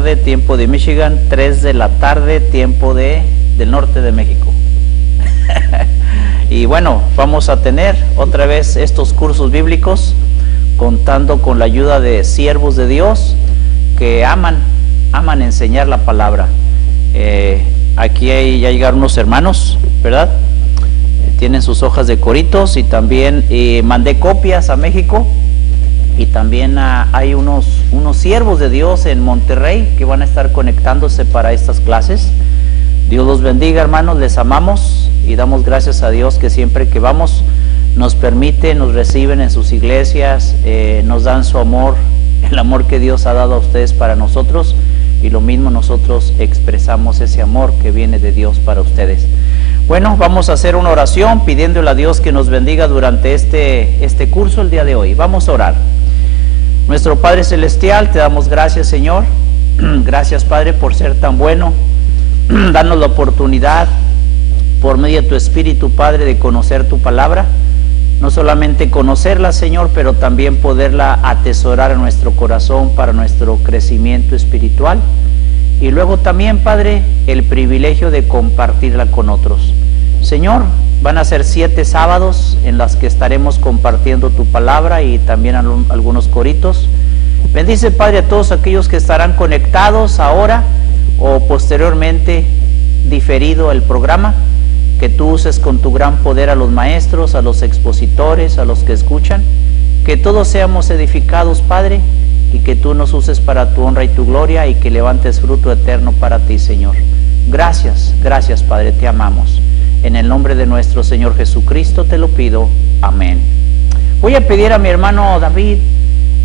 tarde, tiempo de Michigan, 3 de la tarde, tiempo del norte de México. Y bueno, vamos a tener otra vez estos cursos bíblicos, contando con la ayuda de siervos de Dios que aman enseñar la palabra. Aquí ya llegaron unos hermanos, ¿verdad? Tienen sus hojas de coritos y también mandé copias a México. Y también hay unos siervos de Dios en Monterrey que van a estar conectándose para estas clases. Dios los bendiga, hermanos, les amamos y damos gracias a Dios que siempre que vamos nos permite, nos reciben en sus iglesias, nos dan su amor, el amor que Dios ha dado a ustedes para nosotros, y lo mismo nosotros expresamos ese amor que viene de Dios para ustedes. Bueno, vamos a hacer una oración pidiéndole a Dios que nos bendiga durante este curso el día de hoy. Vamos a orar. Nuestro Padre Celestial, te damos gracias, Señor. Gracias, Padre, por ser tan bueno. Danos la oportunidad, por medio de tu Espíritu, Padre, de conocer tu palabra. No solamente conocerla, Señor, pero también poderla atesorar en nuestro corazón para nuestro crecimiento espiritual. Y luego también, Padre, el privilegio de compartirla con otros. Señor, van a ser 7 sábados en las que estaremos compartiendo tu palabra y también algunos coritos. Bendice, Padre, a todos aquellos que estarán conectados ahora o posteriormente diferido el programa, que tú uses con tu gran poder a los maestros, a los expositores, a los que escuchan, que todos seamos edificados, Padre, y que tú nos uses para tu honra y tu gloria y que levantes fruto eterno para ti, Señor. Gracias, gracias, Padre, te amamos. En el nombre de nuestro Señor Jesucristo te lo pido. Amén. Voy a pedir a mi hermano David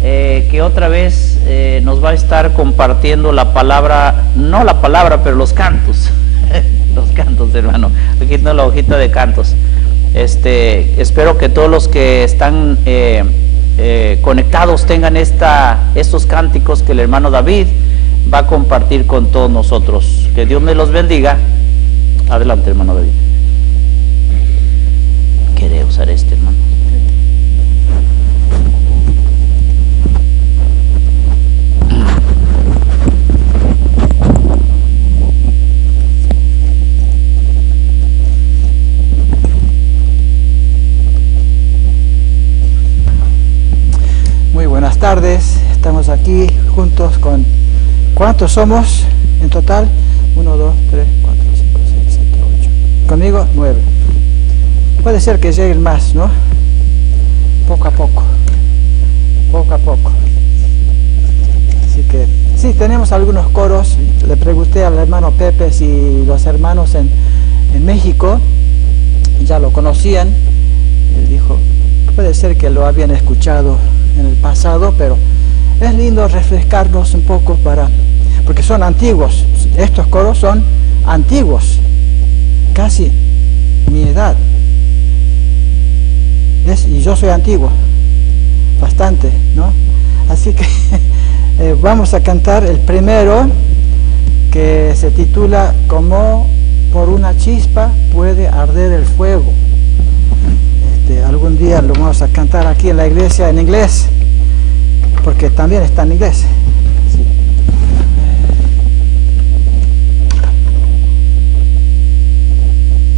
que otra vez nos va a estar compartiendo la palabra, no la palabra, pero los cantos. Los cantos, hermano. Aquí tengo la hojita de cantos. Espero que todos los que están conectados tengan estos cánticos que el hermano David va a compartir con todos nosotros. Que Dios me los bendiga. Adelante, hermano David. Quiere usar hermano. Muy buenas tardes, estamos aquí juntos con, ¿cuántos somos en total? 1, 2, 3, 4, 5, 6, 7, 8. Conmigo, 9. Puede ser que lleguen más, ¿no? Poco a poco. Poco a poco. Así que, sí, tenemos algunos coros. Le pregunté al hermano Pepe si los hermanos en México ya lo conocían. Él dijo, puede ser que lo habían escuchado en el pasado, pero es lindo refrescarnos un poco porque son antiguos. Estos coros son antiguos, casi mi edad. ¿Ves? Y yo soy antiguo, bastante, ¿no? Así que vamos a cantar el primero, que se titula Como por una chispa puede arder el fuego. Algún día lo vamos a cantar aquí en la iglesia en inglés, porque también está en inglés. Sí.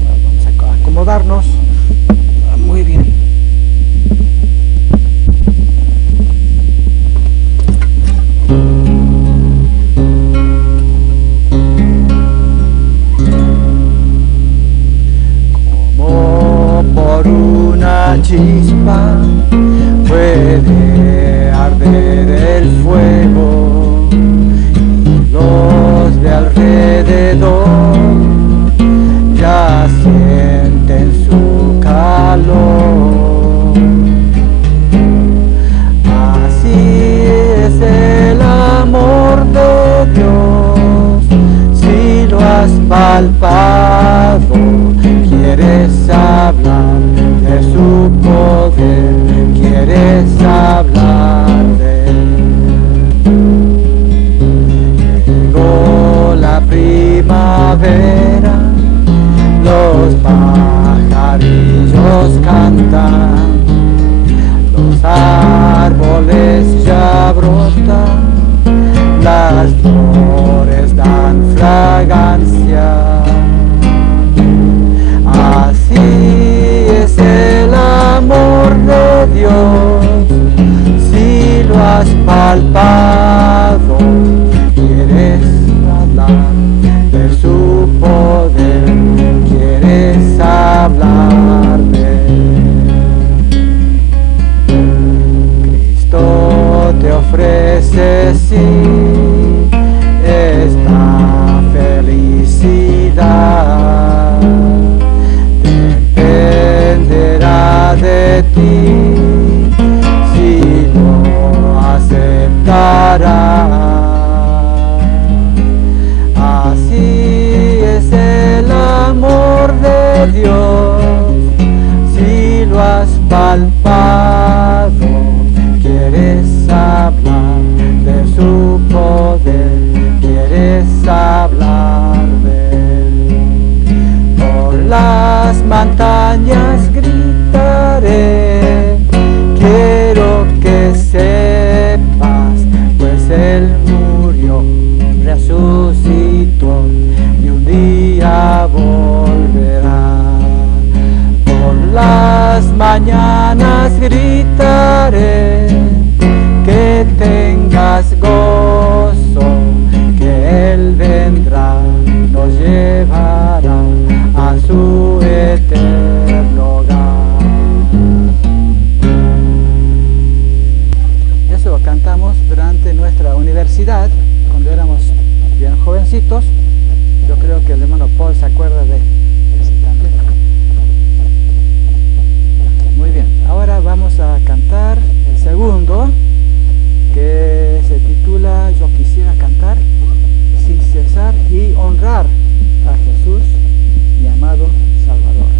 Vamos a acomodarnos. Muy bien. Chispa puede arder el fuego y los de alrededor ya sienten su calor. Así es el amor de Dios, si lo has palpado, quieres hablar de su poder, quieres hablar de él. Llegó la primavera, los pajarillos cantan, los árboles ya brotan, las flores Dios, si lo has palpado, quieres hablar de su poder, quieres hablar de él. Por las montañas gritaré, quiero que sepas, pues él murió, resucitó y un día volverá. Por las mañanas gritaré, que tengas gozo, que él vendrá, nos llevará a su eterno hogar. Eso cantamos durante nuestra universidad, cuando éramos bien jovencitos. Yo creo que el hermano Paul se acuerda de ese también. Muy bien, ahora vamos a cantar el segundo, que se titula Yo quisiera cantar sin cesar y honrar a Jesús, mi amado Salvador.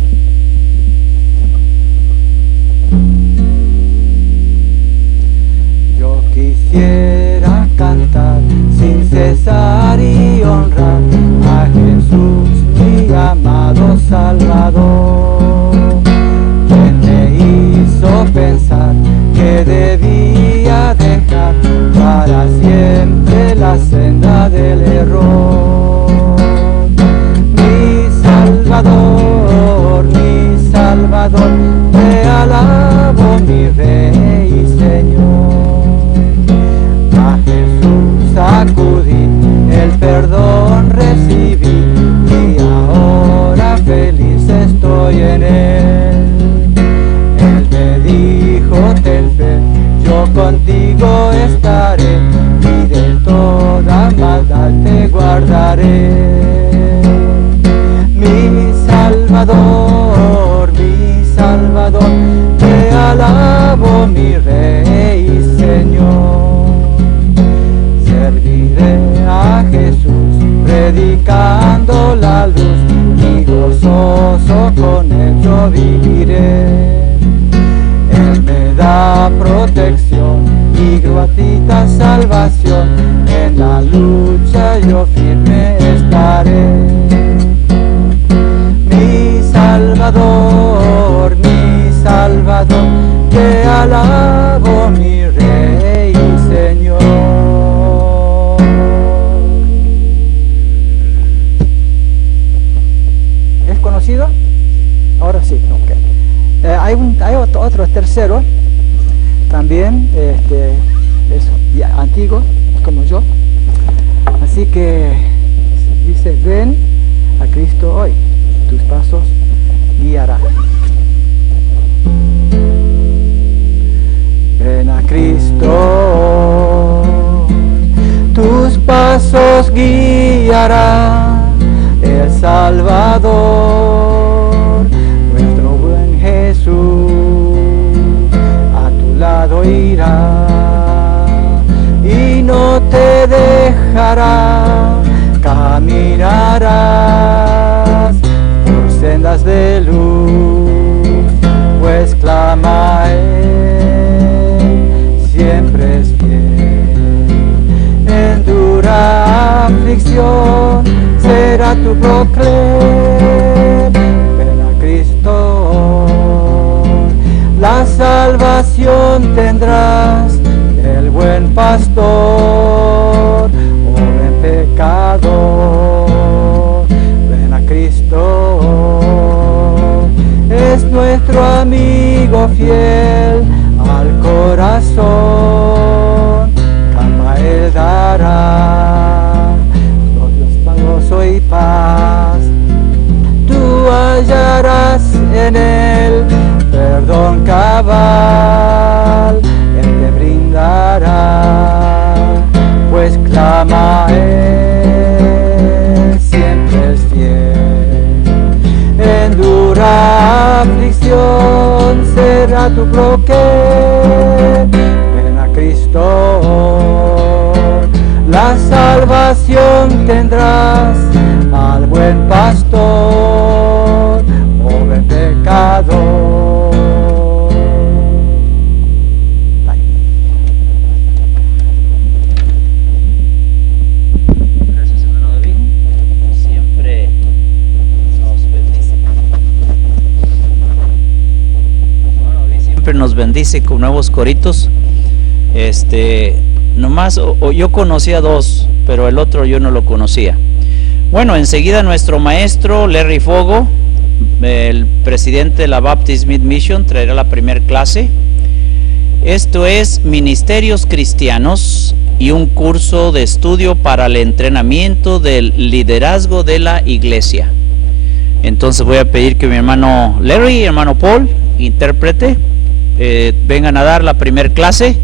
Yo quisiera cantar sin cesar y honrar a Jesús, mi amado Salvador, quien me hizo pensar que debía dejar para siempre la senda del error. Mi Salvador, te alabo, mi Rey y Señor. A Jesús acudí, el perdón recibí y ahora feliz estoy en él. Él me dijo, ten fe, yo contigo estaré y de toda maldad te guardaré. Mi Salvador, te alabo, mi Rey y Señor. Serviré a Jesús predicando la luz y gozoso con él yo viviré. Él me da protección y gratuita salvación, en la lucha yo firme estaré. Mi Salvador, te alabo, mi Rey y Señor. ¿Es conocido? Ahora sí, ok. Hay otro tercero, también es antiguo, como yo. Así que dice, ven a Cristo hoy, tus pasos guiará. Ven a Cristo, tus pasos guiará el Salvador, nuestro buen Jesús, a tu lado irá y no te dejará, caminarás por sendas de luz, pues clama a él, siempre es fiel. En dura aflicción será tu proclem. Ven a Cristo, la salvación tendrás, el buen pastor, joven pecador. Ven a Cristo, es nuestro amigo fiel al corazón, calma él dará, gozo y paz, tú hallarás en él perdón cabal, él te brindará, pues clama a él, siempre es fiel. En dura aflicción será tu bloque, ven a Cristo, la salvación tendrás, al buen pastor, nos bendice con nuevos coritos. Nomás yo conocía dos, pero el otro yo no lo conocía. Bueno, enseguida nuestro maestro Larry Fogo, el presidente de la Baptist Mid Mission, traerá la primera clase. Esto es Ministerios Cristianos y un curso de estudio para el entrenamiento del liderazgo de la iglesia. Entonces voy a pedir que mi hermano Larry y hermano Paul, intérprete, vengan a dar la primera clase,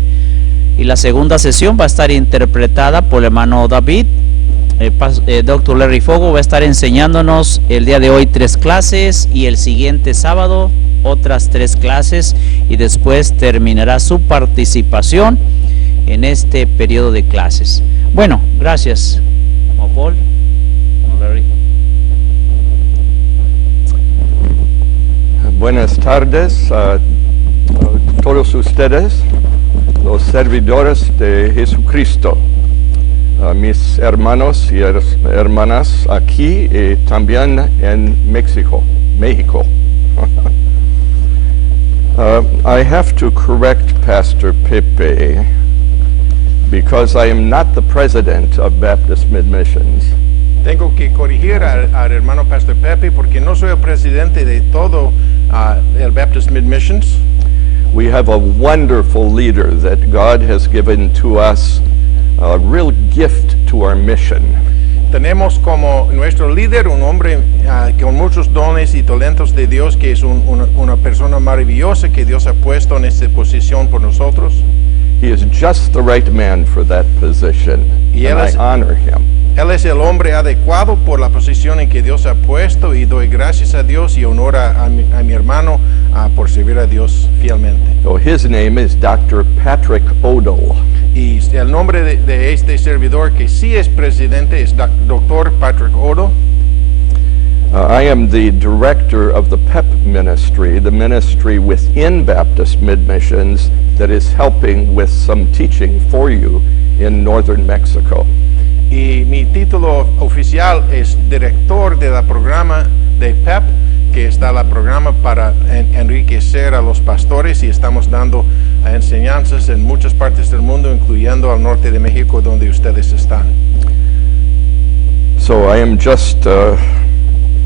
y la segunda sesión va a estar interpretada por el hermano David. Dr. Larry Fogo va a estar enseñándonos el día de hoy 3 clases y el siguiente sábado otras 3 clases, y después terminará su participación en este periodo de clases. Bueno, gracias, Paul, Larry. Buenas tardes a todos ustedes, los servidores de Jesucristo, a mis hermanos y hermanas aquí y también en México. I have to correct Pastor Pepe because I am not the president of Baptist Mid Missions. Tengo que corregir al hermano Pastor Pepe porque no soy el presidente de todo el Baptist Mid Missions. We have a wonderful leader that God has given to us, a real gift to our mission. Tenemos como nuestro líder un hombre con muchos dones y talentos de Dios, que es una persona maravillosa que Dios ha puesto en esta posición por nosotros. He is just the right man for that position, and I honor him. Él es el hombre adecuado por la posición en que Dios ha puesto, y doy gracias a Dios y honor a mi hermano por servir a Dios fielmente. So his name is Dr. Patrick Odell. Y el nombre de este servidor, que sí es presidente, es Dr. Patrick Odell. I am the director of the PEP ministry, the ministry within Baptist Mid Missions that is helping with some teaching for you in northern Mexico. Y mi título oficial es director de la programa de PEP, que está el programa para enriquecer a los pastores, y estamos dando enseñanzas en muchas partes del mundo, incluyendo al norte de México, donde ustedes están. So I am just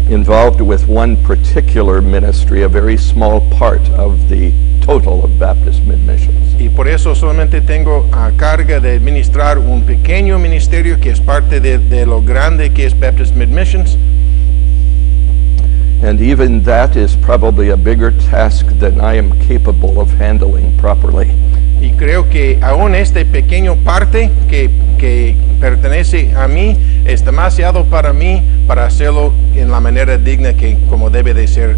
involved with one particular ministry, a very small part of the total of Baptist Mid Missions. Y por eso solamente tengo a carga de administrar un pequeño ministerio que es parte de lo grande que es Baptist Mid Missions. And even that is probably a bigger task than I am capable of handling properly. Y creo que aún este pequeño parte que pertenece a mí es demasiado para mí para hacerlo en la manera digna que como debe de ser.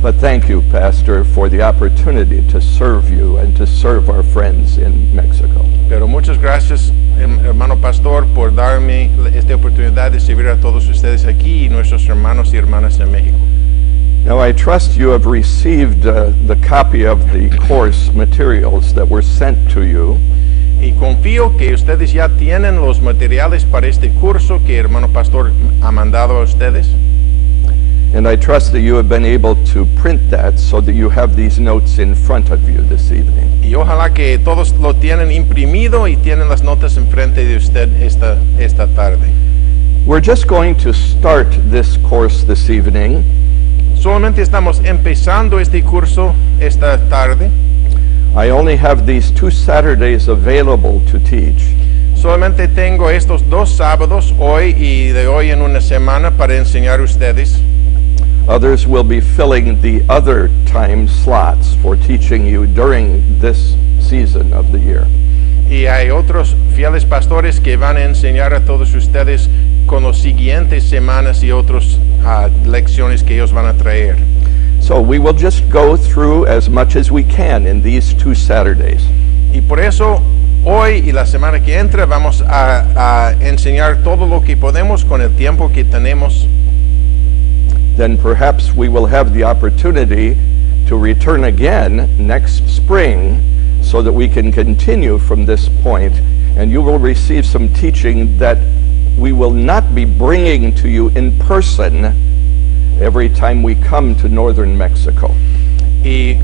But thank you, Pastor, for the opportunity to serve you and to serve our friends in Mexico. Pero muchas gracias, hermano pastor, por darme esta oportunidad de servir a todos ustedes aquí y nuestros hermanos y hermanas en México. Now, I trust you have received the copy of the course materials that were sent to you. Y confío que ustedes ya tienen los materiales para este curso que hermano pastor ha mandado a ustedes. And I trust that you have been able to print that so that you have these notes in front of you this evening. Y ojalá que todos lo tienen imprimido y tienen las notas enfrente de usted esta tarde. We're just going to start this course this evening. Solamente estamos empezando este curso esta tarde. I only have these 2 Saturdays available to teach. Solamente tengo estos 2 sábados, hoy y de hoy en una semana, para enseñar a ustedes. Others will be filling the other time slots for teaching you during this season of the year. Y hay otros fieles pastores que van a enseñar a todos ustedes con las siguientes semanas y otras lecciones que ellos van a traer. So we will just go through as much as we can in these 2 Saturdays. Y por eso hoy y la semana que entra vamos a enseñar todo lo que podemos con el tiempo que tenemos. Then perhaps we will have the opportunity to return again next spring so that we can continue from this point, and you will receive some teaching that we will not be bringing to you in person every time we come to northern Mexico. Y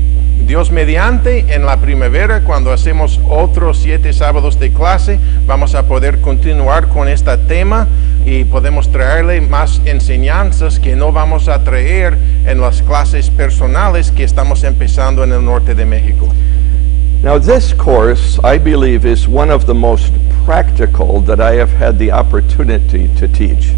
Dios mediante, en la primavera, cuando hacemos otros 7 sábados de clase, vamos a poder continuar con este tema y podemos traerle más enseñanzas que no vamos a traer en las clases personales que estamos empezando en el norte de México. Now, this course, I believe, is one of the most practical that I have had the opportunity to teach.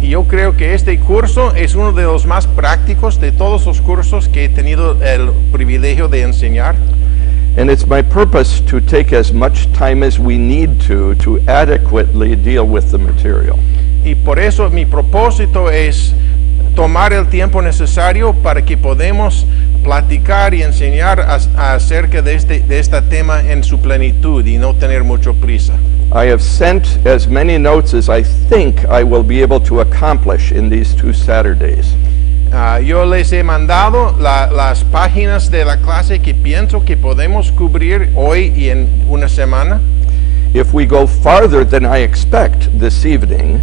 Y yo creo que este curso es uno de los más prácticos de todos los cursos que he tenido el privilegio de enseñar. And it's my purpose to take as much time as we need to adequately deal with the material. Y por eso mi propósito es tomar el tiempo necesario para que podamos platicar y enseñar acerca de este tema en su plenitud y no tener mucho prisa. I have sent as many notes as I think I will be able to accomplish in these 2 Saturdays. Yo les he mandado las páginas de la clase que pienso que podemos cubrir hoy y en una semana. If we go farther than I expect this evening,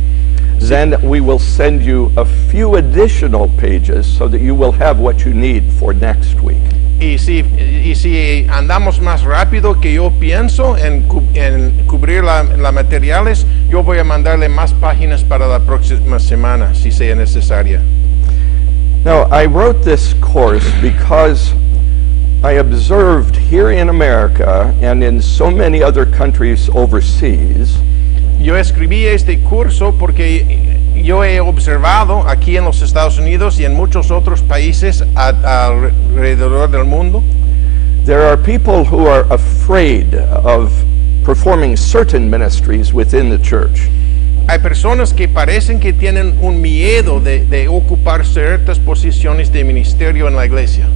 then we will send you a few additional pages so that you will have what you need for next week. Y si andamos más rápido que yo pienso en cubrir la materiales, yo voy a mandarle más páginas para la próxima semana, si sea necesaria. Now, I wrote this course because I observed here in America and in so many other countries overseas Yo escribí este curso porque yo he observado aquí en los Estados Unidos y en muchos otros países alrededor del mundo. there are people who are afraid of performing certain ministries within the church. Hay personas que parecen que tienen un miedo de ocupar ciertas posiciones de ministerio en la iglesia.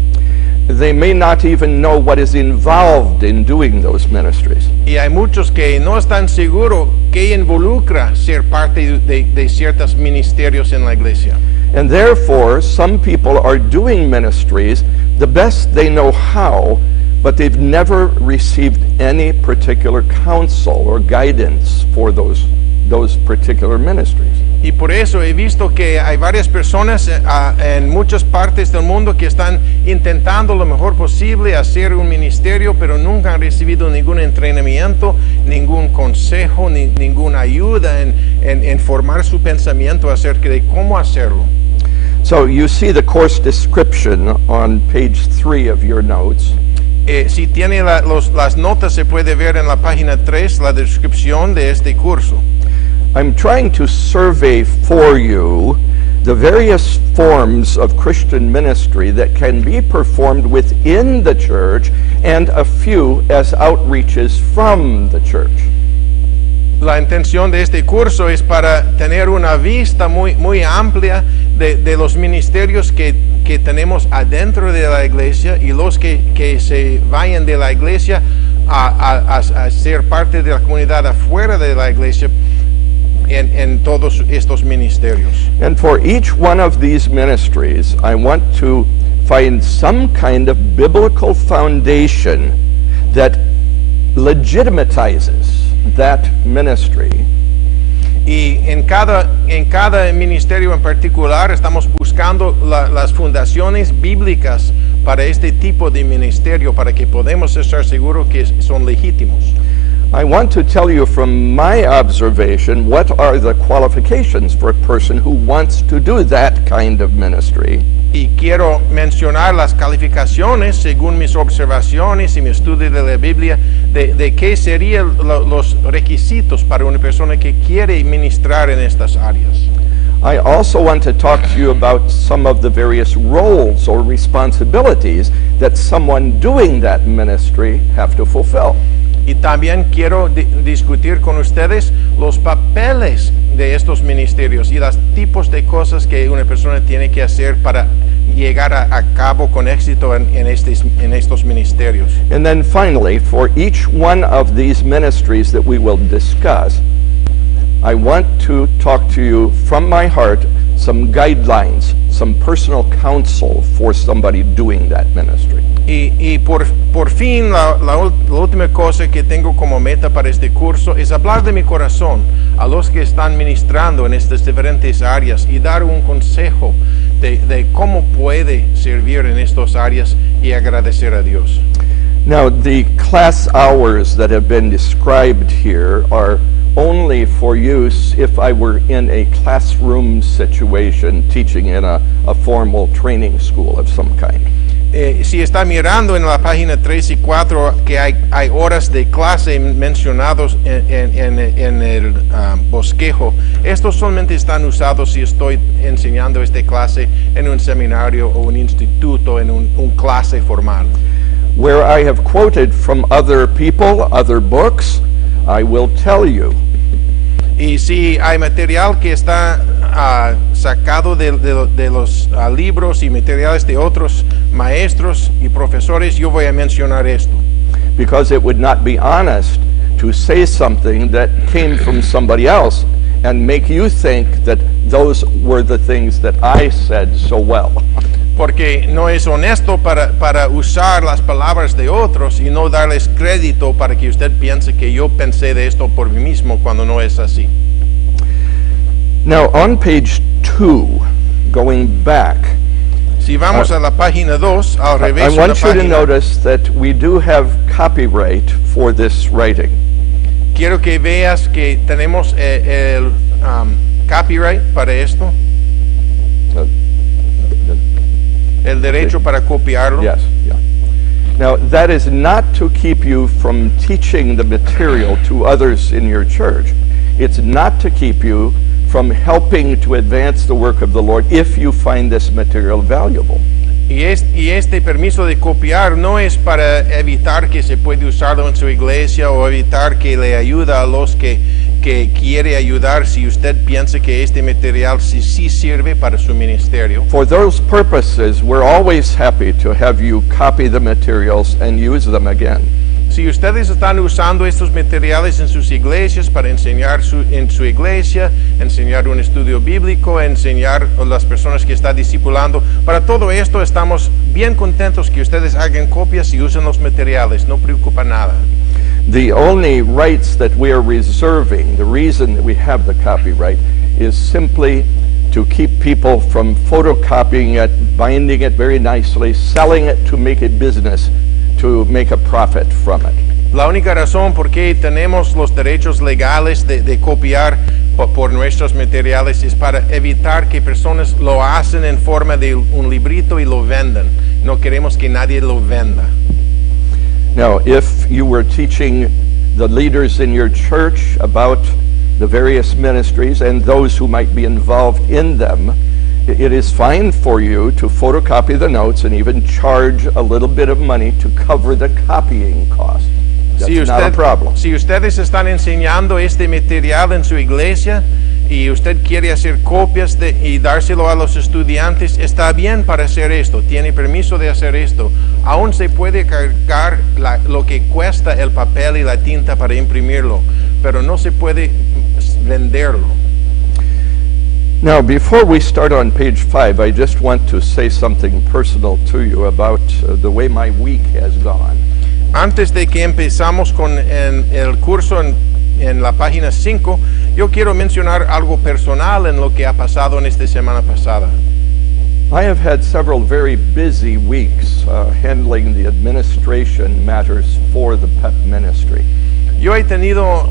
They may not even know what is involved in doing those ministries. Y hay muchos que no están seguros qué involucra ser parte de ciertos ministerios en la iglesia. And therefore, some people are doing ministries the best they know how, but they've never received any particular counsel or guidance for those particular ministries. Y por eso he visto que hay varias personas en muchas partes del mundo que están intentando lo mejor posible hacer un ministerio, pero nunca han recibido ningún entrenamiento, ningún consejo, ninguna ayuda en formar su pensamiento acerca de cómo hacerlo. So you see the course description on page 3 of your notes. Si tiene las notas, se puede ver en la página 3 la descripción de este curso. I'm trying to survey for you the various forms of Christian ministry that can be performed within the church and a few as outreaches from the church. La intención de este curso es para tener una vista muy amplia de los ministerios que tenemos adentro de la iglesia y los que se vayan de la iglesia a ser parte de la comunidad afuera de la iglesia en todos estos ministerios. And for each one of these ministries, I want to find some kind of biblical foundation that legitimatizes that ministry. Y en cada ministerio en particular estamos buscando las fundaciones bíblicas para este tipo de ministerio, para que podamos estar seguros que son legítimos. I want to tell you from my observation what are the qualifications for a person who wants to do that kind of ministry. Y quiero mencionar las calificaciones según mis observaciones y mi estudio de la Biblia de qué serían los requisitos para una persona que quiere ministrar en estas áreas. I also want to talk to you about some of the various roles or responsibilities that someone doing that ministry have to fulfill. Y también quiero discutir con ustedes los papeles de estos ministerios y los tipos de cosas que una persona tiene que hacer para llegar a cabo con éxito en estos ministerios. And then finally, for each one of these ministries that we will discuss, I want to talk to you from my heart some guidelines, some personal counsel for somebody doing that ministry. Y por fin, la última cosa que tengo como meta para este curso es hablar de mi corazón a los que están ministrando en estas diferentes áreas y dar un consejo de cómo puede servir en estas áreas y agradecer a Dios. Now, the class hours that have been described here are only for use if I were in a classroom situation teaching in a formal training school of some kind. Si está mirando en la página 3 y 4 que hay horas de clase mencionados en el bosquejo, estos solamente están usados si estoy enseñando esta clase en un seminario o un instituto, en un clase formal. Where I have quoted from other people, other books, I will tell you. Y si hay material que está sacado de los libros y materiales de otros maestros y profesores, yo voy a mencionar esto. Because it would not be honest to say something that came from somebody else and make you think that those were the things that I said so well. Porque no es honesto para usar las palabras de otros y no darles crédito para que usted piense que yo pensé de esto por mí mismo cuando no es así. Now, on page 2, going back, Si vamos a la página 2, al I revés de la want you to página, notice that we do have copyright for this writing. quiero que veas que tenemos el copyright para esto, el derecho para copiarlo. Yes, yeah. Now, that is not to keep you from teaching the material to others in your church. It's not to keep you from helping to advance the work of the Lord if you find this material valuable. Y este permiso de copiar no es para evitar que se puede usarlo en su iglesia o evitar que le ayuda a los que quiere ayudar si usted piensa que este material sí sirve para su ministerio. For those purposes, we're always happy to have you copy the materials and use them again. Si ustedes están usando estos materiales en sus iglesias para enseñar en su iglesia, enseñar un estudio bíblico, enseñar a las personas que está discipulando, para todo esto estamos bien contentos que ustedes hagan copias y usen los materiales, no preocupa nada. The only rights that we are reserving, the reason that we have the copyright, is simply to keep people from photocopying it, binding it very nicely, selling it to make a business, to make a profit from it. La única razón por qué tenemos los derechos legales de copiar por nuestros materiales es para evitar que personas lo hacen en forma de un librito y lo vendan. No queremos que nadie lo venda. Now, if you were teaching the leaders in your church about the various ministries and those who might be involved in them, it is fine for you to photocopy the notes and even charge a little bit of money to cover the copying cost. That's not a problem. Si ustedes están enseñando este material en su iglesia y usted quiere hacer copias y dárselo a los estudiantes, está bien para hacer esto, tiene permiso de hacer esto. Aún se puede cargar lo que cuesta el papel y la tinta para imprimirlo, pero no se puede venderlo. Now, before we start on page 5, I just want to say something personal to you about the way my week has gone. Antes de que empezamos con el curso en la página 5, yo quiero mencionar algo personal en lo que ha pasado en esta semana pasada. I have had several very busy weeks handling the administration matters for the PEP ministry. Yo he tenido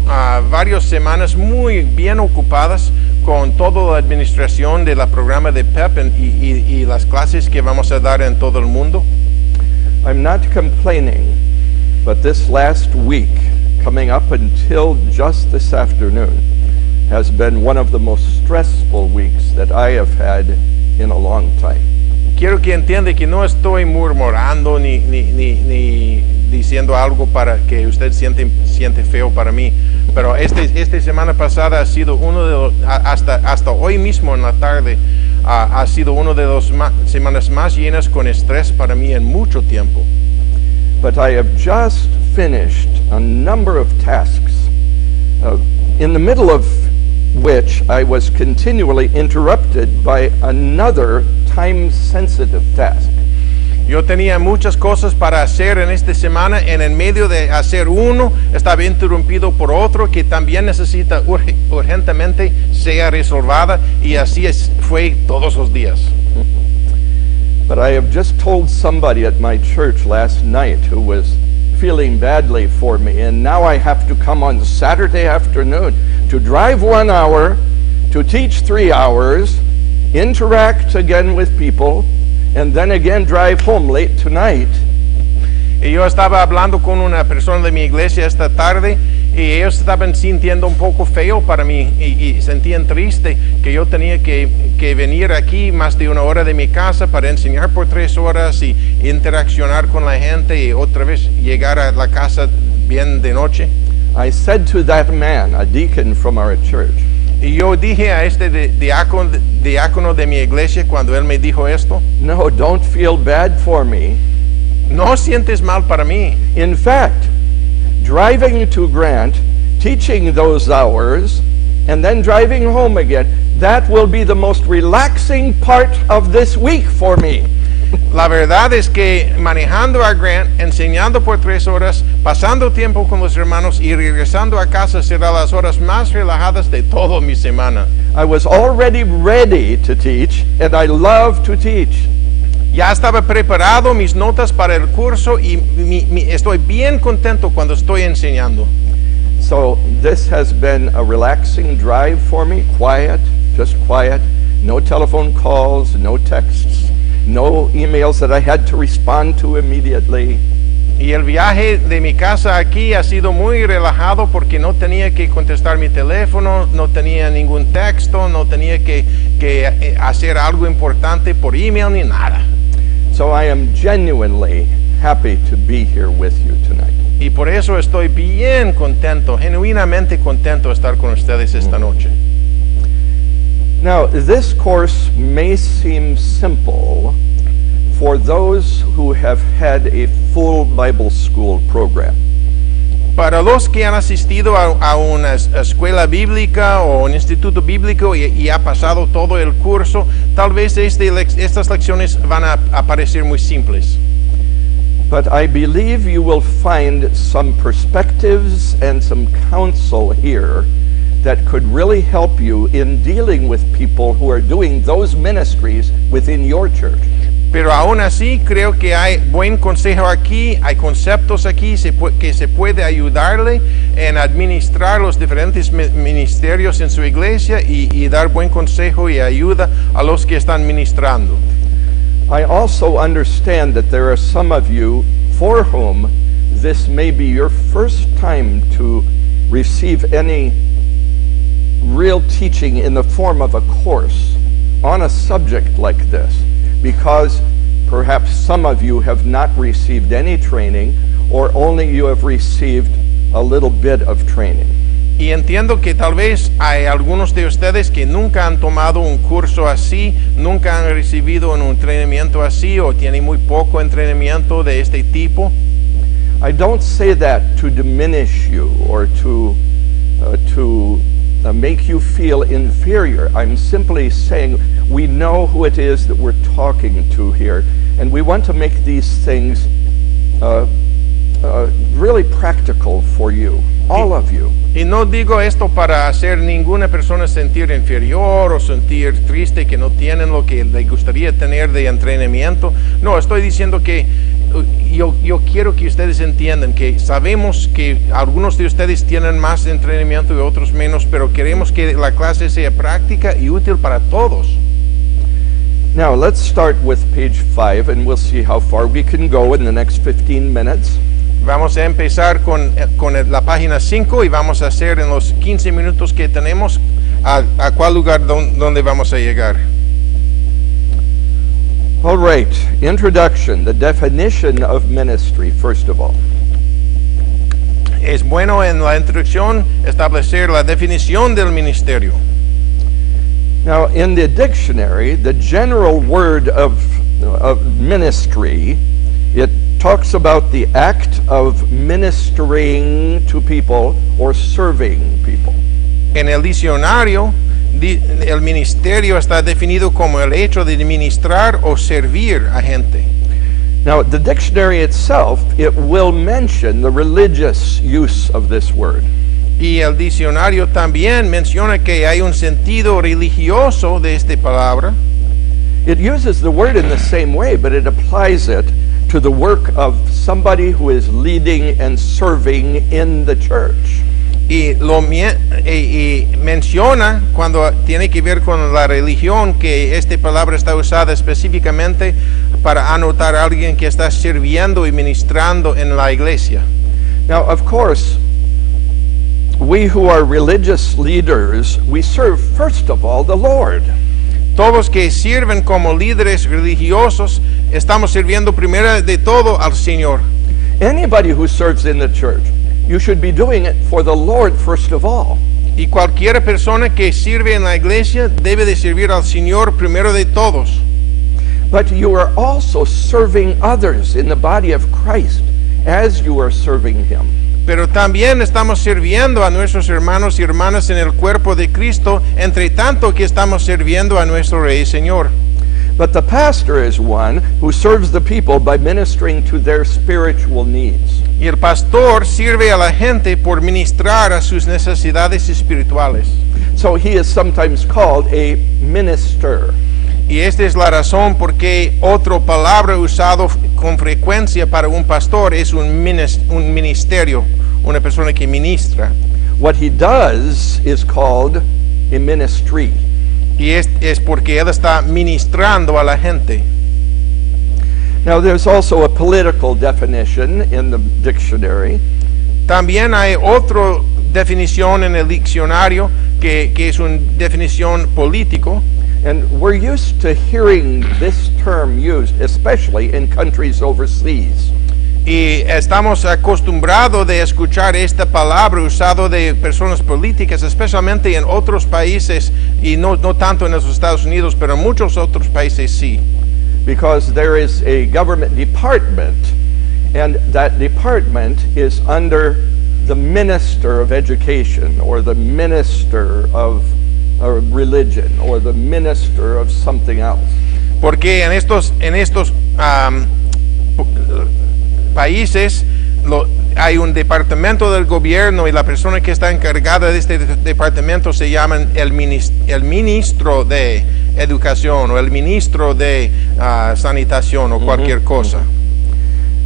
varias semanas muy bien ocupadas con toda la administración de la programa de PEP y las clases que vamos a dar en todo el mundo. I'm not complaining, but this last week, coming up until just this afternoon, has been one of the most stressful weeks that I have had in a long time. Quiero que entienda que no estoy murmurando ni diciendo algo para que usted siente feo para mí, pero esta semana pasada ha sido uno de los, hasta hoy mismo en la tarde, ha sido uno de las semanas más llenas con estrés para mí en mucho tiempo. But I have just finished a number of tasks, in the middle of which I was continually interrupted by another time-sensitive task. Yo tenía muchas cosas para hacer en esta semana, en el medio de hacer uno, estaba interrumpido por otro que también necesita urgentemente sea resolvada, y así fue todos los días. But I have just told somebody at my church last night who was feeling badly for me, and now I have to come on Saturday afternoon to drive 1 hour, to teach 3 hours, interact again with people, and then again drive home late tonight. Y yo estaba hablando con una persona de mi iglesia esta tarde y ellos estaban sintiendo un poco feo para mí y sentían triste que yo tenía que venir aquí más de 1 hora de mi casa para enseñar por 3 horas y interaccionar con la gente y otra vez llegar a la casa bien de noche. I said to that man, a deacon from our church, Y yo dije a este diácono de mi iglesia cuando él me dijo esto, no, don't feel bad for me. no sientes mal para mí. In fact, driving to Grant, teaching those hours, and then driving home again, that will be the most relaxing part of this week for me. La verdad es que manejando a Grant, enseñando por 3 horas, pasando tiempo con los hermanos y regresando a casa serán las horas más relajadas de toda mi semana. I was already ready to teach, and I love to teach. Ya estaba preparado mis notas para el curso y estoy bien contento cuando estoy enseñando. So this has been a relaxing drive for me, quiet, just quiet, no telephone calls, no texts, no emails that I had to respond to immediately. Y el viaje de mi casa aquí ha sido muy relajado porque no tenía que contestar mi teléfono, no tenía ningún texto, no tenía que hacer algo importante por email ni nada. So I am genuinely happy to be here with you tonight. Y por eso estoy bien contento, genuinamente contento de estar con ustedes esta noche. Now, this course may seem simple for those who have had a full Bible school program. Para los que han asistido a una escuela bíblica o un instituto bíblico y ha pasado todo el curso, tal vez estas lecciones van a parecer muy simples. But I believe you will find some perspectives and some counsel here that could really help you in dealing with people who are doing those ministries within your church. Pero aún así creo que hay buen consejo aquí, hay conceptos aquí que se puede ayudarle en administrar los diferentes ministerios en su iglesia y dar buen consejo y ayuda a los que están ministrando. I also understand that there are some of you for whom this may be your first time to receive any real teaching in the form of a course on a subject like this, because perhaps some of you have not received any training, or only you have received a little bit of training. Y entiendo que tal vez hay algunos de ustedes que nunca han tomado un curso así, nunca han recibido un entrenamiento así o tienen muy poco entrenamiento de este tipo. I don't say that to diminish you or to make you feel inferior. I'm simply saying we know who it is that we're talking to here, and we want to make these things really practical for you, all of you. Y no digo esto para hacer ninguna persona sentir inferior o sentir triste que no tienen lo que le gustaría tener de entrenamiento. No, estoy diciendo que yo quiero que ustedes entiendan que sabemos que algunos de ustedes tienen más entrenamiento y otros menos, pero queremos que la clase sea práctica y útil para todos. Now let's start with page 5 and we'll see how far we can go in the next 15 minutes. Vamos a empezar con la página 5 y vamos a hacer en los 15 minutos que tenemos a cuál lugar donde vamos a llegar. All right, introduction, the definition of ministry, first of all. Es bueno en la introducción establecer la definición del ministerio. Now, in the dictionary, the general word of ministry, it talks about the act of ministering to people or serving people. En el diccionario, el ministerio está definido como el hecho de ministrar o servir a gente. Now, the dictionary itself, it will mention the religious use of this word. Y el diccionario también menciona que hay un sentido religioso de esta palabra. It uses the word in the same way, but it applies it to the work of somebody who is leading and serving in the church. Y menciona cuando tiene que ver con la religión que esta palabra está usada específicamente para anotar a alguien que está sirviendo y ministrando en la iglesia. Now, of course, we who are religious leaders, we serve first of all the Lord. Todos que sirven como líderes religiosos estamos sirviendo primero de todo al Señor. Anybody who serves in the church, you should be doing it for the Lord first of all. Y cualquier persona que sirve en la iglesia debe de servir al Señor primero de todos. But you are also serving others in the body of Christ as you are serving Him. Pero también estamos sirviendo a nuestros hermanos y hermanas en el cuerpo de Cristo, entre tanto que estamos sirviendo a nuestro Rey y Señor. But the pastor is one who serves the people by ministering to their spiritual needs. Y el pastor sirve a la gente por ministrar a sus necesidades espirituales. So he is sometimes called a minister. Y esta es la razón por qué otra palabra usada con frecuencia para un pastor es un ministerio, una persona que ministra. What he does is called a ministry. Y es porque él está ministrando a la gente. Now there's also a political definition in the dictionary. También hay otra definición en el diccionario que es una definición político. And we're used to hearing this term used, especially in countries overseas. Y estamos acostumbrados de escuchar esta palabra usada de personas políticas, especialmente en otros países, y no tanto en los Estados Unidos, pero en muchos otros países sí. Because there is a government department, and that department is under the minister of education, or the minister of religion, or the minister of something else. Porque en estos países hay un departamento del gobierno y la persona que está encargada de este departamento se llama el ministro de educación o el ministro de sanitación o cualquier cosa.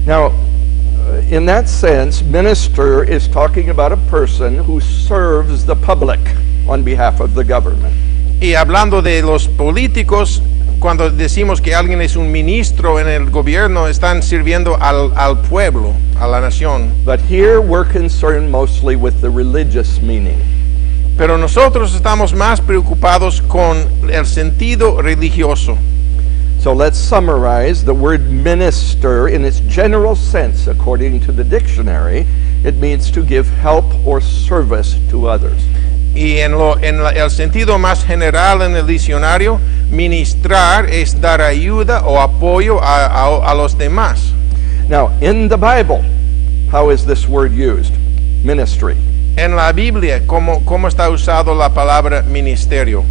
Now, in that sense, minister is talking about a person who serves the public on behalf of the government. Y hablando de los políticos, cuando decimos que alguien es un ministro en el gobierno, están sirviendo al pueblo, a la nación. But here we're concerned mostly with the religious meaning. Pero nosotros estamos más preocupados con el sentido religioso. So let's summarize the word minister in its general sense. According to the dictionary, it means to give help or service to others. Y el sentido más general en el diccionario, ministrar es dar ayuda o apoyo a los demás. Now, in the Bible, how is this word used? Ministry. En la Biblia, ¿cómo está usado la palabra ministerio?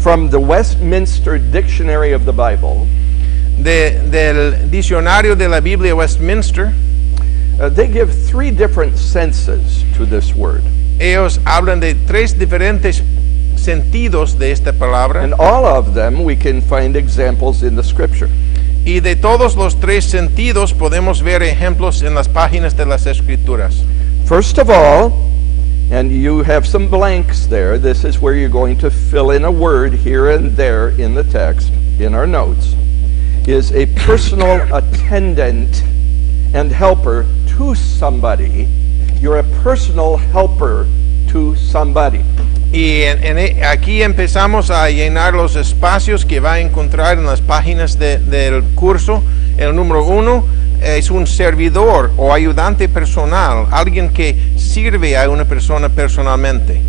From the Westminster Dictionary of the Bible, del diccionario de la Biblia Westminster, they give three different senses to this word. Ellos hablan de tres diferentes sentidos de esta palabra. And all of them we can find examples in the scripture. Y de todos los tres sentidos podemos ver ejemplos en las páginas de las Escrituras. First of all, and you have some blanks there, this is where you're going to fill in a word here and there in the text, in our notes, is a personal attendant and helper to somebody. You're a personal helper to somebody. Y aquí empezamos a llenar los espacios que va a encontrar en las páginas del curso. El número 1 es un servidor o ayudante personal, alguien que sirve a una persona personalmente.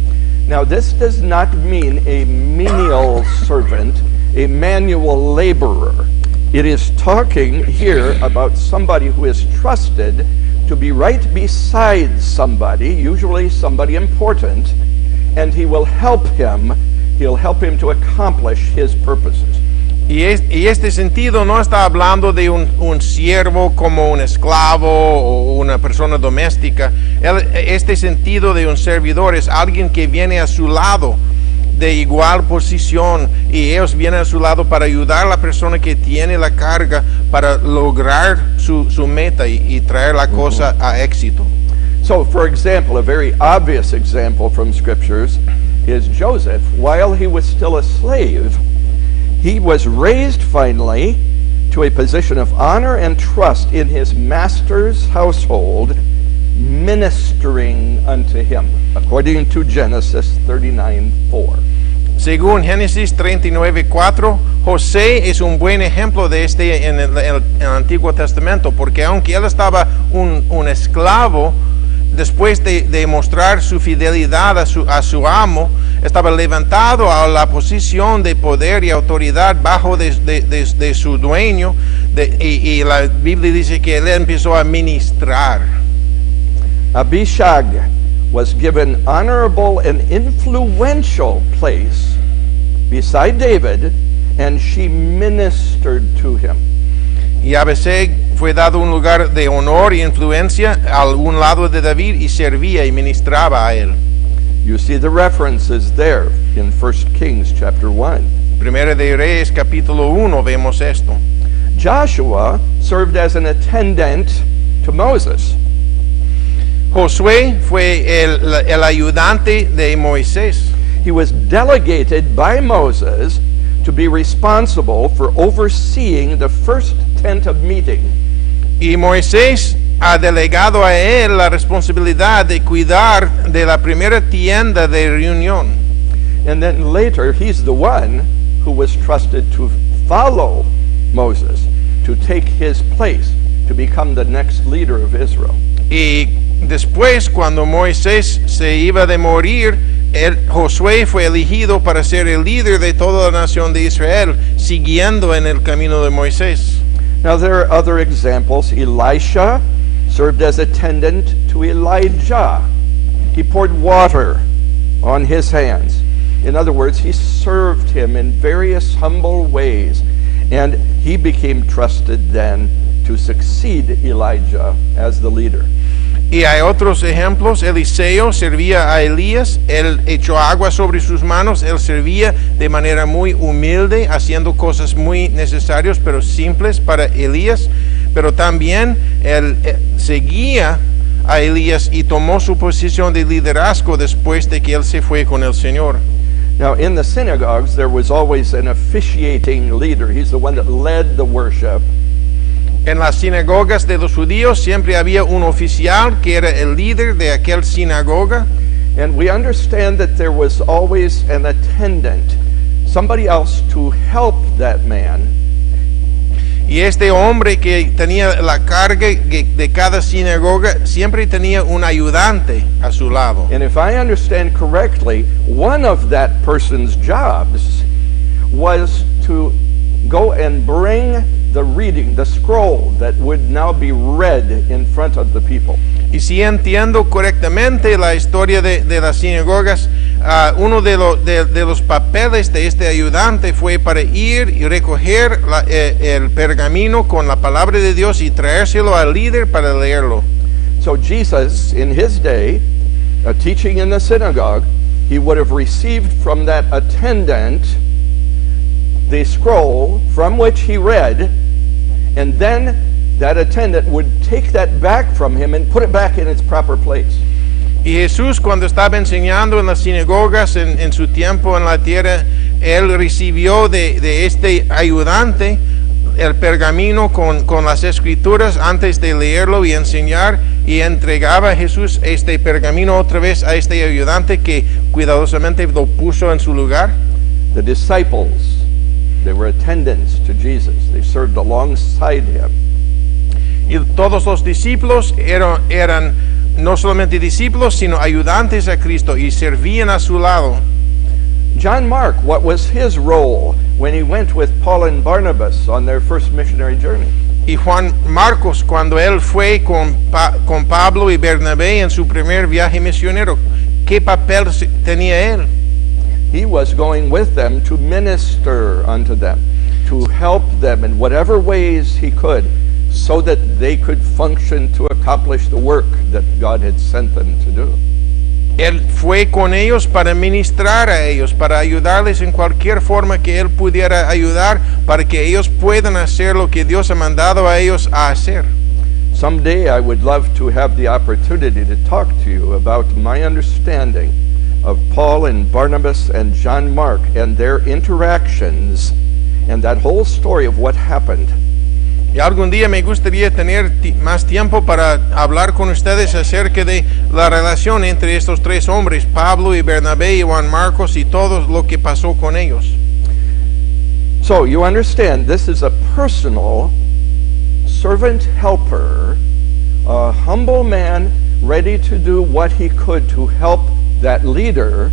Now this does not mean a menial servant, a manual laborer. It is talking here about somebody who is trusted to be right beside somebody, usually somebody important, and he will help him. He'll help him to accomplish his purposes. Y este sentido no está hablando de un siervo como un esclavo o una persona doméstica. Este sentido de un servidor es alguien que viene a su lado de igual posición y ellos vienen a su lado para ayudar a la persona que tiene la carga para lograr su meta y traer la cosa a éxito. So, for example, a very obvious example from scriptures is Joseph. While he was still a slave, he was raised finally to a position of honor and trust in his master's household, ministering unto him, according to Genesis 39:4. Según Génesis 39:4, José es un buen ejemplo de en el Antiguo Testamento, porque aunque él estaba un esclavo, después de mostrar su fidelidad a su amo, estaba levantado a la posición de poder y autoridad bajo de su dueño, y la Biblia dice que él empezó a ministrar. Abishag was given honorable and influential place beside David, and she ministered to him. Y Abishag fue dado un lugar de honor y influencia al un lado de David y servía y ministraba a él. You see the references there in 1 Kings chapter 1. Primera de Reyes capítulo 1 vemos esto. Joshua served as an attendant to Moses. Josué fue el ayudante de Moisés. He was delegated by Moses to be responsible for overseeing the first tent of meeting. Y Moisés ha delegado a él la responsabilidad de cuidar de la primera tienda de reunión. And then later, he's the one who was trusted to follow Moses, to take his place, to become the next leader of Israel. Y después, cuando Moisés se iba de morir, Josué fue elegido para ser el líder de toda la nación de Israel, siguiendo en el camino de Moisés. Now there are other examples. Elisha served as attendant to Elijah. He poured water on his hands. In other words, he served him in various humble ways, and he became trusted then to succeed Elijah as the leader. Y hay otros ejemplos. Eliseo servía a Elías, él echó agua sobre sus manos, él servía de manera muy humilde, haciendo cosas muy necesarias pero simples para Elías, pero también él seguía a Elías y tomó su posición de liderazgo después de que él se fue con el Señor. Now in the synagogues there was always an officiating leader. He's the one that led the worship. En las sinagogas de los judíos siempre había un oficial que era el líder de aquel sinagoga. And we understand that there was always an attendant, somebody else to help that man. Y este hombre que tenía la carga de cada sinagoga siempre tenía un ayudante a su lado. And if I understand correctly, one of that person's jobs was to go and bring the reading, the scroll that would now be read in front of the people. Y si entiendo correctamente la historia de las sinagogas, uno de los papeles de este ayudante fue para ir y recoger el pergamino con la palabra de Dios y traérselo al líder para leerlo. So Jesus, in his day, teaching in the synagogue, he would have received from that attendant the scroll from which he read, and then that attendant would take that back from him and put it back in its proper place. Y Jesús, cuando estaba enseñando en las sinagogas en su tiempo en la tierra, él recibió de este ayudante el pergamino con las escrituras antes de leerlo y enseñar, y entregaba a Jesús este pergamino otra vez a este ayudante que cuidadosamente lo puso en su lugar. The disciples, they were attendants to Jesus. They served alongside him. Y todos los discípulos eran no solamente discípulos, sino ayudantes a Cristo y servían a su lado. John Mark, what was his role when he went with Paul and Barnabas on their first missionary journey? Y Juan Marcos, cuando él fue con Pablo y Bernabé en su primer viaje misionero, ¿qué papel tenía él? He was going with them to minister unto them, to help them in whatever ways he could, so that they could function to accomplish the work that God had sent them to do. Él fue con ellos para ministrar a ellos, para ayudarles en cualquier forma que Él pudiera ayudar, para que ellos puedan hacer lo que Dios ha mandado a ellos a hacer. Someday I would love to have the opportunity to talk to you about my understanding of Paul and Barnabas and John Mark and their interactions and that whole story of what happened. Y algún día me gustaría tener más tiempo para hablar con ustedes acerca de la relación entre estos tres hombres, Pablo y Bernabé y Juan Marcos, y todo lo que pasó con ellos. So you understand, this is a personal servant helper, a humble man ready to do what he could to help that leader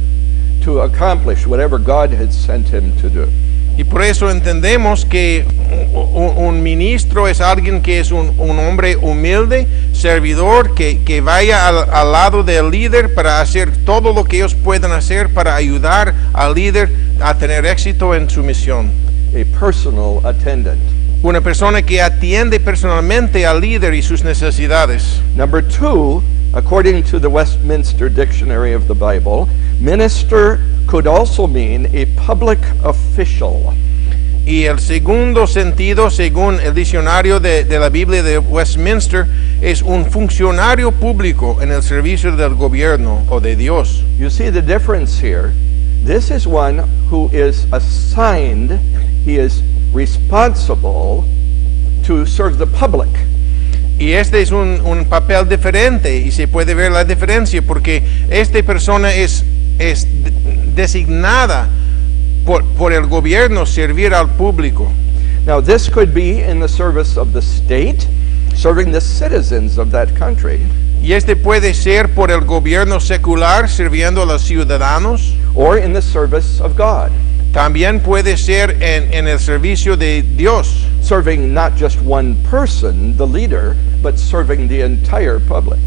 to accomplish whatever God had sent him to do. Y por eso entendemos que un ministro es alguien que es un hombre humilde, servidor, que vaya al lado del líder para hacer todo lo que ellos puedan hacer para ayudar al líder a tener éxito en su misión. A personal attendant. Una persona que atiende personalmente al líder y sus necesidades. Number 2, according to the Westminster Dictionary of the Bible, minister could also mean a public official. Y el segundo sentido, según el diccionario de la Biblia de Westminster, es un funcionario público en el servicio del gobierno o de Dios. You see the difference here? This is one who is assigned, he is responsible to serve the public. Y este es un papel diferente y se puede ver la diferencia porque esta persona es designada por el gobierno servir al público. Now this could be in the service of the state, serving the citizens of that country, Y este puede ser por el gobierno secular sirviendo a los ciudadanos. or in the service of God, También puede ser en el servicio de Dios, serving not just one person, the leader, but serving the entire public.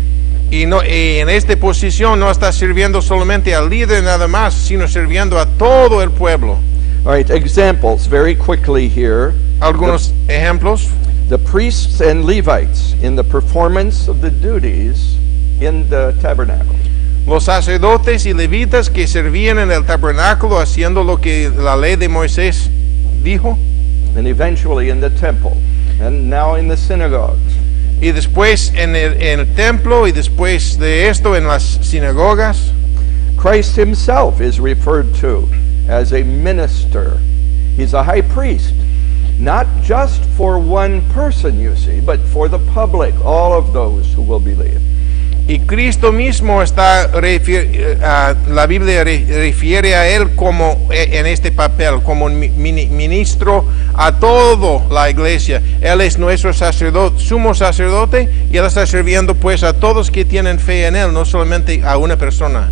y en esta posición no está sirviendo solamente al líder nada más, sino sirviendo a todo el pueblo. All right, examples very quickly here. Algunos ejemplos: The priests and Levites in the performance of the duties in the tabernacle. los sacerdotes y levitas que servían en el tabernáculo haciendo lo que la ley de Moisés dijo, And eventually in the temple, and now in the synagogues. y después en el templo, y después de esto en las sinagogas. Christ himself is referred to as a minister. He's a high priest, not just for one person, you see, but for the public, all of those who will believe. Y Cristo mismo la Biblia refiere a él como en este papel, como un ministro a toda la iglesia. Él es nuestro sacerdote, sumo sacerdote, y él está sirviendo pues a todos que tienen fe en él, no solamente a una persona.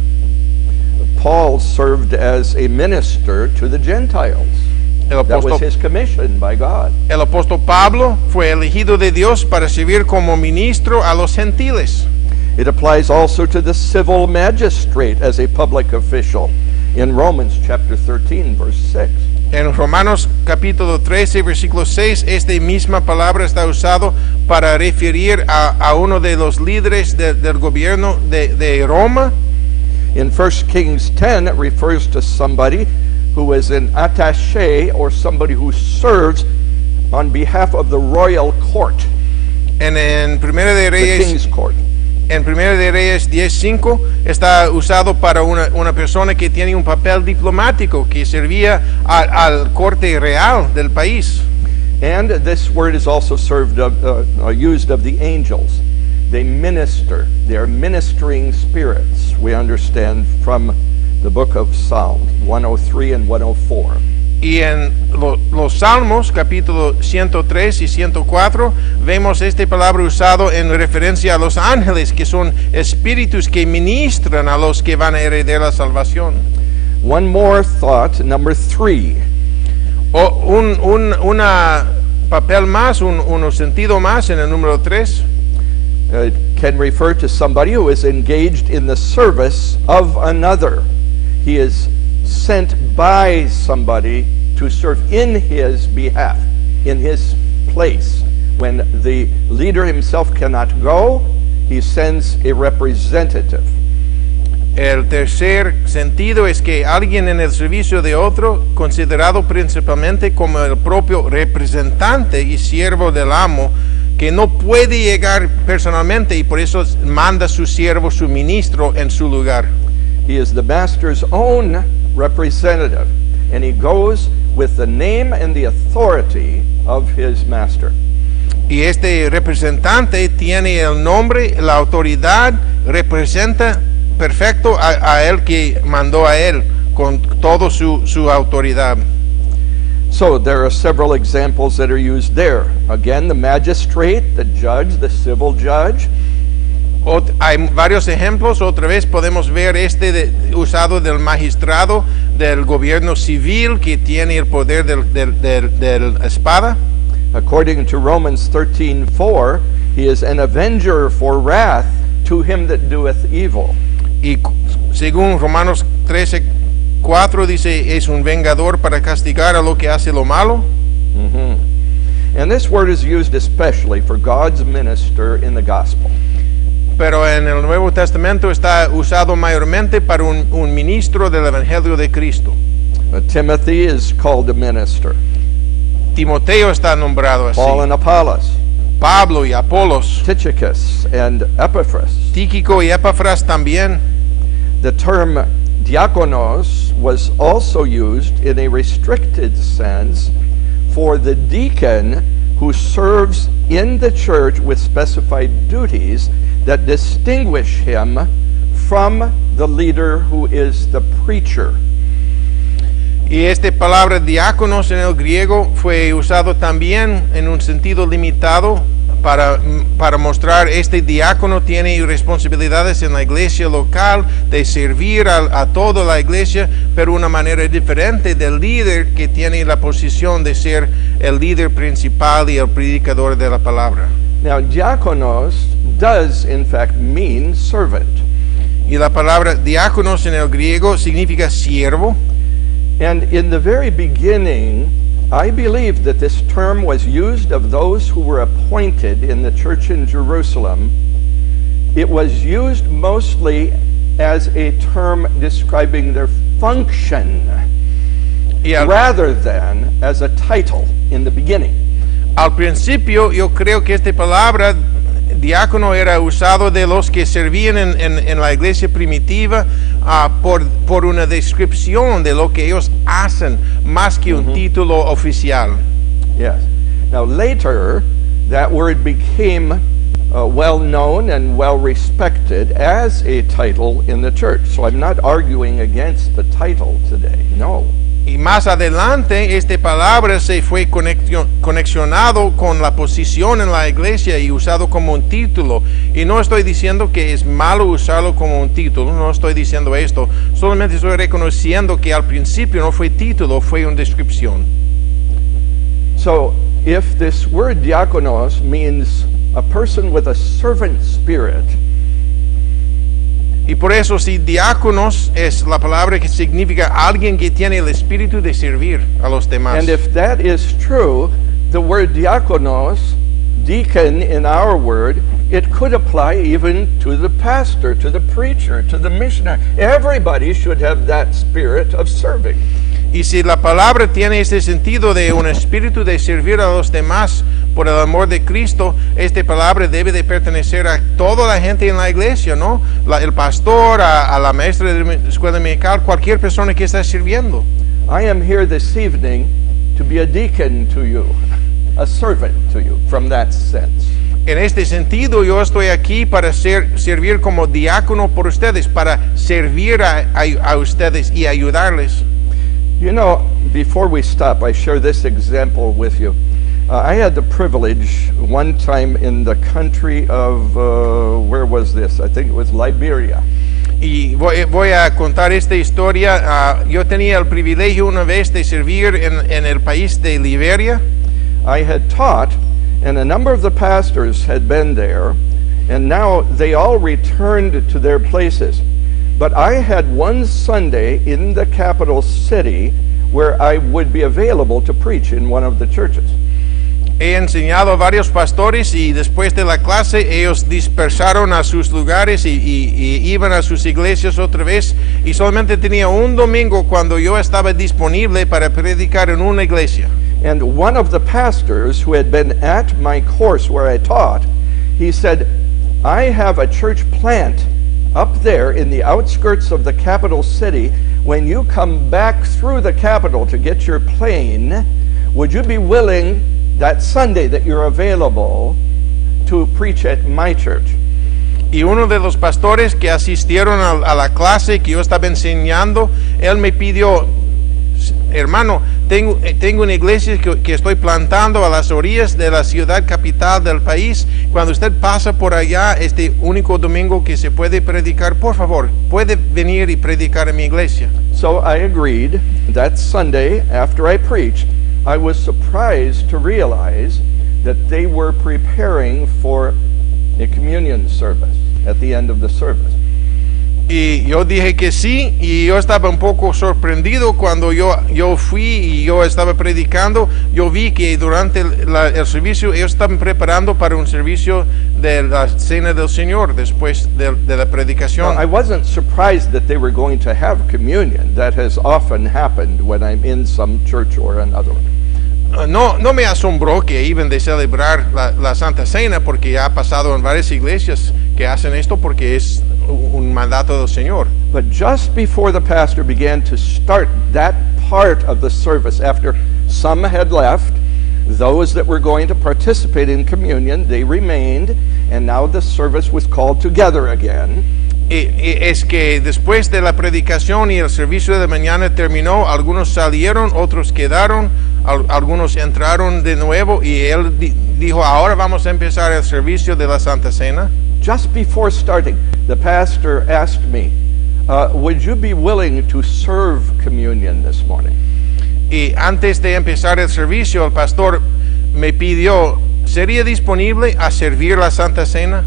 Paul served as a minister to the Gentiles. That was his commission by God. El apóstol Pablo fue elegido de Dios para servir como ministro a los gentiles. It applies also to the civil magistrate as a public official in Romans chapter 13, verse 6. En Romanos capítulo 13, versículo 6, esta misma palabra está usado para referir a uno de los líderes del gobierno de Roma. In 1 Kings 10, it refers to somebody who is an attaché, or somebody who serves on behalf of the royal court, En Primera de the Reyes, king's court. en Primera de Reyes 10:5 está usado para una persona que tiene un papel diplomático que servía al corte real del país. And this word is also used of the angels. They minister. They are ministering spirits, we understand from the book of Psalms 103 and 104. Y en los Salmos, capítulo 103 y 104, vemos esta palabra usado en referencia a los ángeles, que son espíritus que ministran a los que van a heredar la salvación. One more thought, number 3. Un papel más, un sentido más en el número 3. It can refer to somebody who is engaged in the service of another. He is sent by somebody to serve in his behalf, in his place. When the leader himself cannot go, he sends a representative. El tercer sentido es que alguien en el servicio de otro, considerado principalmente como el propio representante y siervo del amo, que no puede llegar personalmente y por eso manda su siervo, su ministro en su lugar. He is the master's own representative, and he goes with the name and the authority of his master. Y este representante tiene el nombre, la autoridad, representa perfecto a él que mandó a él con toda su autoridad. So there are several examples that are used there. Again, the magistrate, the judge, the civil judge. Hay varios ejemplos, otra vez podemos ver usado del magistrado del gobierno civil que tiene el poder del espada. According to Romans 13:4, he is an avenger for wrath to him that doeth evil. Y según Romanos 13:4 dice, es un vengador para castigar a lo que hace lo malo. And this word is used especially for God's minister in the gospel. Pero en el Nuevo Testamento está usado mayormente para un ministro del Evangelio de Cristo. Timothy is called a minister. Timoteo está nombrado así. Paul and Apollos, Pablo y Apolos. Tychicus and Epaphras. Tíquico y Epafras también. The term diakonos was also used in a restricted sense for the deacon who serves in the church with specified duties that distinguish him from the leader who is the preacher. Y esta palabra diáconos en el griego fue usado también en un sentido limitado para mostrar este diácono tiene responsabilidades en la iglesia local de servir a toda la iglesia, pero una manera diferente del líder que tiene la posición de ser el líder principal y el predicador de la palabra. Now, diakonos does in fact mean servant. Y la palabra diáconos en el griego significa siervo. And in the very beginning, I believe that this term was used of those who were appointed in the church in Jerusalem. It was used mostly as a term describing their function rather than as a title in the beginning. Al principio yo creo que esta palabra diácono era usado de los que servían en la iglesia primitiva por una descripción de lo que ellos hacen más que un título oficial. Yes. Now later, that word became well known and well respected as a title in the church. So I'm not arguing against the title today. No. Y más adelante, esta palabra se fue conexionado con la posición en la iglesia y usado como un título. Y no estoy diciendo que es malo usarlo como un título, no estoy diciendo esto. Solamente estoy reconociendo que al principio no fue título, fue una descripción. So, if this word diakonos means a person with a servant spirit, y por eso si diáconos es la palabra que significa alguien que tiene el espíritu de servir a los demás. and if that is true, the word diakonos, deacon in our word, it could apply even to the pastor, to the preacher, to the missionary. Everybody should have that spirit of serving. Y si la palabra tiene ese sentido de un espíritu de servir a los demás por el amor de Cristo, esta palabra debe de pertenecer a toda la gente en la iglesia, ¿no? El pastor, a la maestra de la escuela dominical, cualquier persona que está sirviendo. I am here this evening to be a deacon to you, a servant to you, from that sense. En este sentido, yo estoy aquí para servir como diácono por ustedes, para servir a ustedes y ayudarles. You know, before we stop, I share this example with you. I had the privilege one time in the country of, where was this? I think it was Liberia. Y voy a contar esta historia. Yo tenía el privilegio una vez de servir en el país de Liberia. I had taught, and a number of the pastors had been there, and now they all returned to their places. But I had one Sunday in the capital city where I would be available to preach in one of the churches. He enseñado a varios pastores y después de la clase ellos dispersaron a sus lugares y iban a sus iglesias otra vez, y solamente tenía un domingo cuando yo estaba disponible para predicar en una iglesia. And one of the pastors who had been at my course where I taught, he said, I have a church plant up there in the outskirts of the capital city. When you come back through the capital to get your plane, would you be willing that Sunday that you're available to preach at my church? Y uno de los pastores que asistieron a la clase que yo estaba enseñando, él me pidió, hermano, tengo una iglesia que estoy plantando a las orillas de la ciudad capital del país. Cuando usted pasa por allá este único domingo que se puede predicar, por favor, puede venir y predicar en mi iglesia. So I agreed. That Sunday, after I preached, I was surprised to realize that they were preparing for a communion service at the end of the service. Y yo dije que sí, y yo estaba un poco sorprendido cuando yo fui y yo estaba predicando. Yo vi que durante el servicio ellos estaban preparando para un servicio de la Cena del Señor después de la predicación. Now, I wasn't surprised that they were going to have communion. That has often happened when I'm in some church or another. No me asombró que iban de celebrar la Santa Cena, porque ya ha pasado en varias iglesias que hacen esto porque es un mandato del Señor. But just before the pastor began to start that part of the service, after some had left, those that were going to participate in communion, they remained, and now the service was called together again. Es que después de la predicación y el servicio de mañana terminó, algunos salieron, otros quedaron, algunos entraron de nuevo, y él dijo, ahora vamos a empezar el servicio de la Santa Cena. Just before starting, the pastor asked me, would you be willing to serve communion this morning? Y antes de empezar el servicio, el pastor me pidió, ¿sería disponible a servir la Santa Cena?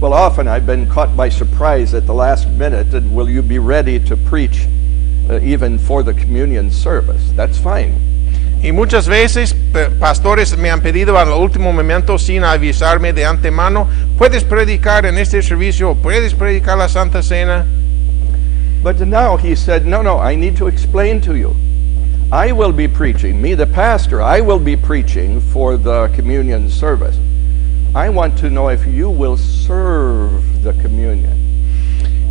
Well, often I've been caught by surprise at the last minute, and will you be ready to preach even for the communion service? That's fine. Y muchas veces pastores me han pedido al último momento sin avisarme de antemano, ¿puedes predicar en este servicio? ¿Puedes predicar la Santa Cena? But now he said, no, I need to explain to you. I will be preaching, me the pastor, I will be preaching for the communion service. I want to know if you will serve the communion.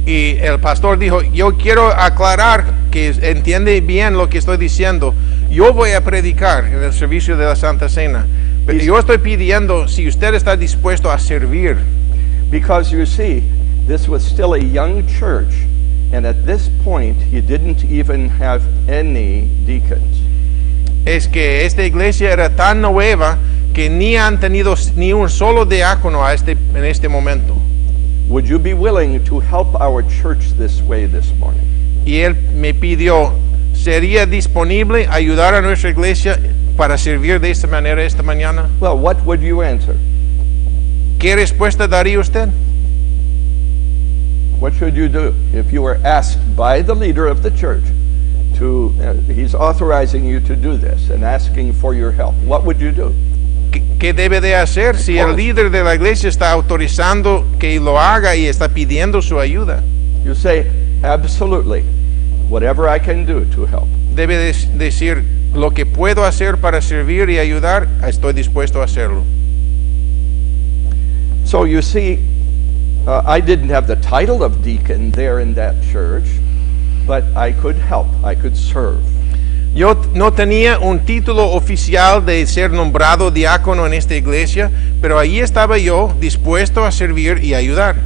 Y el pastor dijo, yo quiero aclarar que entiende bien lo que estoy diciendo. Yo voy a predicar en el servicio de la Santa Cena, pero yo estoy pidiendo si usted está dispuesto a servir. Because you see, this was still a young church, and at this point, he didn't even have any deacons. Es que esta iglesia era tan nueva que ni han tenido ni un solo diácono en este momento. Would you be willing to help our church this way this morning? Y él me pidió, ¿sería disponible ayudar a nuestra iglesia para servir de esta manera esta mañana? Well, what would you answer? ¿Qué respuesta daría usted? What should you do if you were asked by the leader of the church to, he's authorizing you to do this and asking for your help? What would you do? ¿Qué debe de hacer si el líder de la iglesia está autorizando que lo haga y está pidiendo su ayuda? You say, absolutely, whatever I can do to help. Debe decir, lo que puedo hacer para servir y ayudar, estoy dispuesto a hacerlo. So you see, I didn't have the title of deacon there in that church, but I could help, I could serve. Yo no tenía un título oficial de ser nombrado diácono en esta iglesia, pero ahí estaba yo dispuesto a servir y ayudar.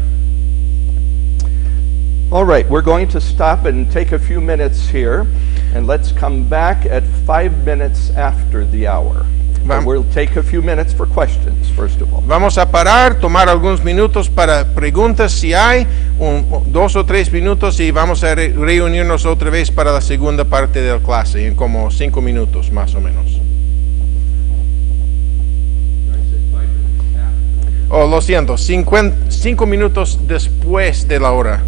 All right, we're going to stop and take a few minutes here, and let's come back at 5 minutes after the hour. And we'll take a few minutes for questions, first of all. Vamos a parar, tomar algunos minutos para preguntas si hay, 2 o 3 minutos, y vamos a reunirnos otra vez para la segunda parte de la clase, en como 5 minutos más o menos. Oh, lo siento, 5 minutos después de la hora.